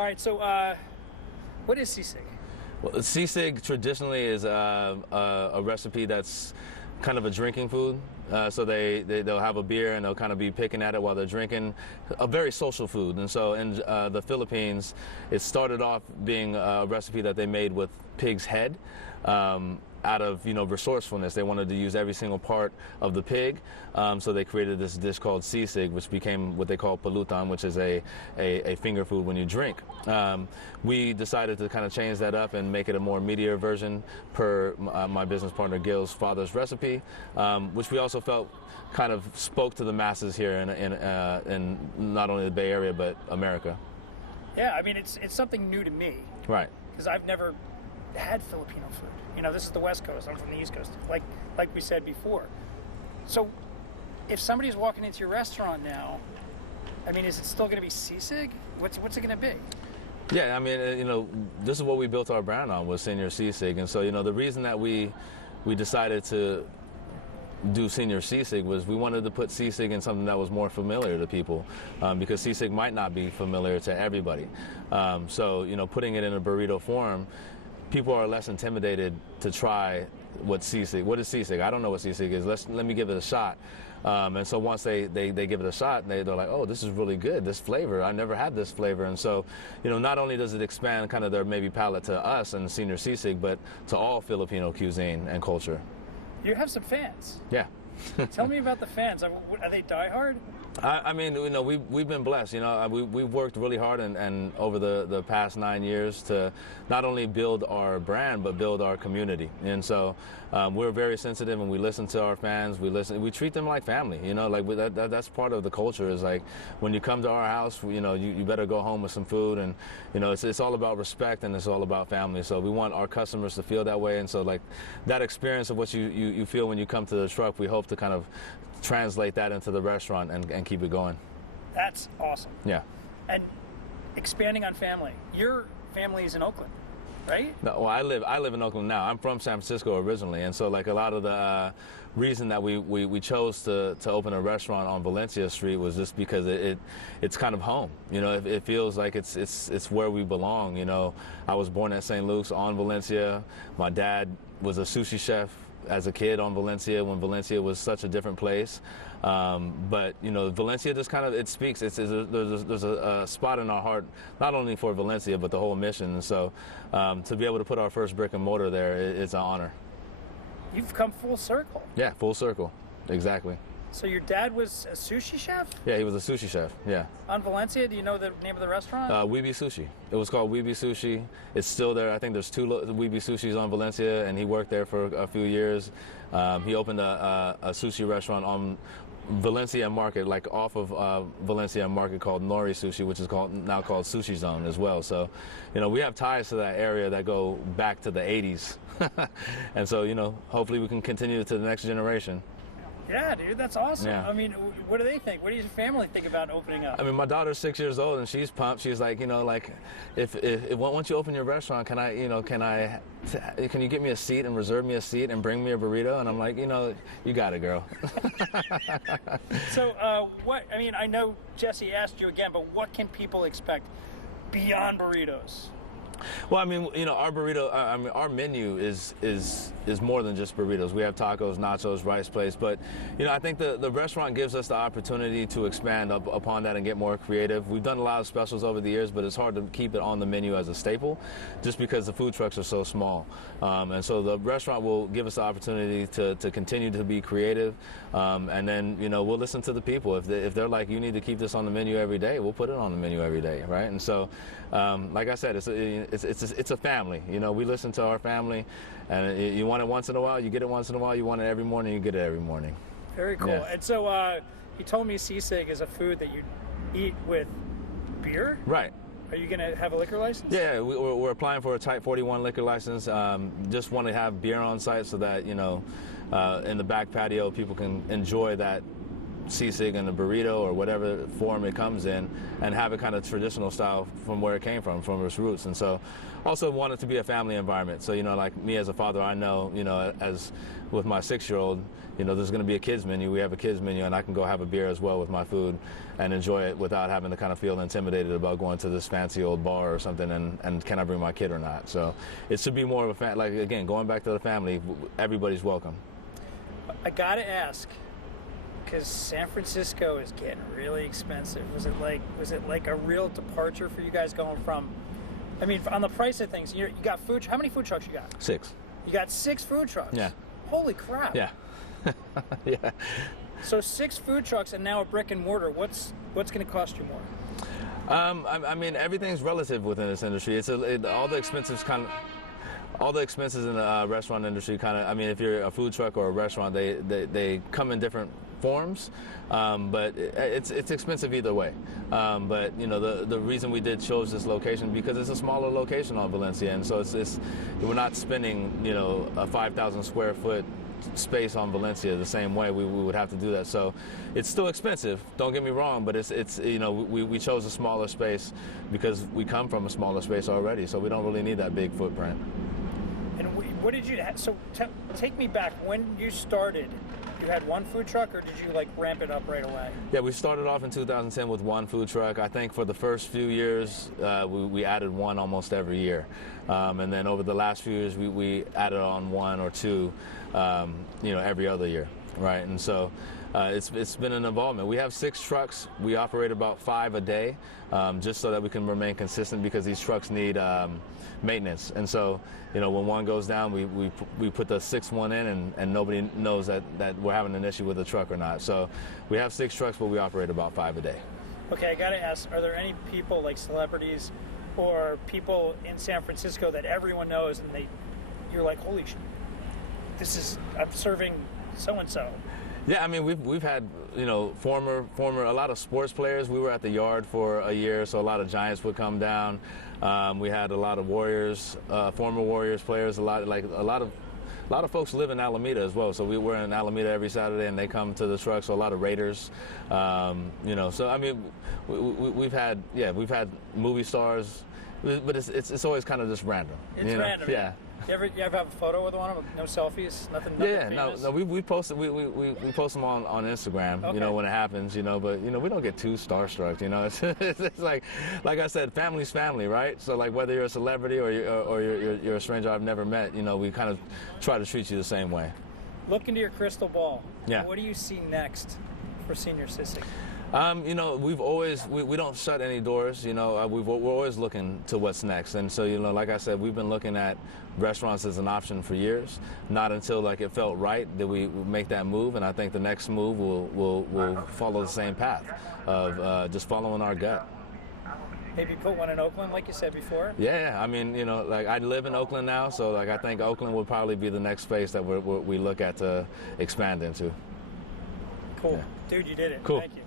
All right, so what is sisig? Well, sisig traditionally is a recipe that's kind of a drinking food. So they'll have a beer and they'll kind of be picking at it while they're drinking. A very social food. And so in the Philippines, it started off being a recipe that they made with pig's head. Out of resourcefulness, they wanted to use every single part of the pig, so they created this dish called sisig, which became what they call pulutan, which is a finger food when you drink. We decided to kind of change that up and make it a more meatier version per my business partner Gil's father's recipe, which we also felt kind of spoke to the masses here in not only the Bay Area but America. Yeah, I mean it's something new to me. Right. Because I've never had Filipino food. This is the West Coast. I'm from the East Coast, like we said before. So, if somebody's walking into your restaurant now, I mean, is it still going to be sisig? What's it going to be? Yeah, I mean, this is what we built our brand on, was Senor Sisig, and so the reason that we decided to do Senor Sisig was we wanted to put sisig in something that was more familiar to people, because sisig might not be familiar to everybody. So putting it in a burrito form, people are less intimidated to try what is sisig. I don't know what sisig is. Let me give it a shot. And so once they give it a shot, they're like, oh, this is really good. This flavor, I never had this flavor. And so, not only does it expand kind of their maybe palate to us and Senor Sisig, but to all Filipino cuisine and culture. You have some fans. Yeah. Tell me about the fans. Are they diehard? I mean, we've been blessed. We've worked really hard and over the past 9 years to not only build our brand but build our community. And so we're very sensitive and we listen to our fans. We treat them like family. That's part of the culture. Is like when you come to our house, you better go home with some food, and it's all about respect and it's all about family. So we want our customers to feel that way. And so like that experience of what you feel when you come to the truck, we hope to kind of translate that into the restaurant and keep it going. That's awesome. Yeah. And expanding on family. Your family is in Oakland, right? No, well, I live in Oakland now. I'm from San Francisco originally, and so like a lot of the reason that we chose to open a restaurant on Valencia Street was just because it's kind of home. It feels like it's where we belong. I was born at St. Luke's on Valencia. My dad was a sushi chef as a kid on Valencia when Valencia was such a different place. But Valencia just kind of, it speaks. There's a spot in our heart, not only for Valencia but the whole mission. And so to be able to put our first brick and mortar there, it's an honor. You've come full circle. Yeah, full circle, exactly. So your dad was a sushi chef? Yeah, he was a sushi chef, yeah. On Valencia, do you know the name of the restaurant? Weeby Sushi. It was called Weeby Sushi. It's still there. I think there's 2 Weeby Sushis on Valencia, and he worked there for a few years. He opened a sushi restaurant on Valencia Market, like off of Valencia Market, called Nori Sushi, which is now called Sushi Zone as well. So, we have ties to that area that go back to the 80s. And so, hopefully we can continue to the next generation. Yeah, dude, that's awesome. Yeah. I mean, what do they think? What does your family think about opening up? I mean, my daughter's 6 years old and she's pumped. She's like, if once you open your restaurant, can you get me a seat and reserve me a seat and bring me a burrito? And I'm like, you got it, girl. So, I know Jesse asked you again, but what can people expect beyond burritos? Well, I mean, our burrito, our menu is more than just burritos. We have tacos, nachos, rice plates, but, I think the restaurant gives us the opportunity to expand upon that and get more creative. We've done a lot of specials over the years, but it's hard to keep it on the menu as a staple just because the food trucks are so small. And so the restaurant will give us the opportunity to continue to be creative, and then, we'll listen to the people. If they're like, you need to keep this on the menu every day, we'll put it on the menu every day, right? And so, like I said, it's a family. We listen to our family, and you want it once in a while, you get it once in a while. You want it every morning, you get it every morning. Very cool. Yeah. And so you told me sisig is a food that you eat with beer? Right. Are you going to have a liquor license? Yeah, we're applying for a Type 41 liquor license. Just want to have beer on site so that, in the back patio, people can enjoy that sisig and a burrito or whatever form it comes in, and have it kind of traditional style from where it came from its roots. And so also want it to be a family environment. So, like me as a father, I know, as with my 6-year-old, there's going to be a kids menu. We have a kids menu, and I can go have a beer as well with my food and enjoy it without having to kind of feel intimidated about going to this fancy old bar or something and can I bring my kid or not. So it should be more of a like, again, going back to the family, everybody's welcome. I got to ask, because San Francisco is getting really expensive. Was it like a real departure for you guys going from, on the price of things, you got food, how many food trucks you got? 6. You got 6 food trucks? Yeah. Holy crap. Yeah. Yeah. So 6 food trucks and now a brick and mortar. What's going to cost you more? Everything's relative within this industry. All the expenses in the restaurant industry if you're a food truck or a restaurant, they come in different forms, but it's expensive either way. But the reason we chose this location because it's a smaller location on Valencia, and so we're not spending a 5,000 square foot space on Valencia the same way we would have to do that. So it's still expensive, don't get me wrong, but we chose a smaller space because we come from a smaller space already, so we don't really need that big footprint. And what did you so take me back when you started? You had one food truck, or did you ramp it up right away? Yeah, we started off in 2010 with one food truck. I think for the first few years, we added one almost every year. And then over the last few years, we added on 1 or 2, every other year, right? And so it's been an involvement. We have 6 trucks. We operate about 5 a day, just so that we can remain consistent because these trucks need maintenance. And so, when one goes down, we put the 6th one in, and nobody knows that we're having an issue with the truck or not. So we have 6 trucks, but we operate about 5 a day. Okay, I got to ask, are there any people like celebrities or people in San Francisco that everyone knows and you're like, holy shit, I'm serving so-and-so? Yeah, we've had former a lot of sports players. We were at the Yard for a year, so a lot of Giants would come down. We had a lot of Warriors, former Warriors players. A lot of folks live in Alameda as well. So we were in Alameda every Saturday, and they come to the truck. So a lot of Raiders, So we've had movie stars, but it's always kind of just random. It's random. Yeah. You ever have a photo with one of them? No selfies? Nothing famous? No. We post them on Instagram. Okay. When it happens. But we don't get too starstruck. It's like I said, family's family, right? So whether you're a celebrity or you're a stranger I've never met, we kind of try to treat you the same way. Look into your crystal ball. Yeah. What do you see next for Senor Sisig? We've always, we don't shut any doors, we're always looking to what's next. And so, like I said, we've been looking at restaurants as an option for years. Not until it felt right did we make that move. And I think the next move will follow the same path of just following our gut. Maybe put one in Oakland, like you said before? Yeah. I live in Oakland now, so I think Oakland will probably be the next space that we look at to expand into. Cool. Yeah. Dude, you did it. Cool. Thank you.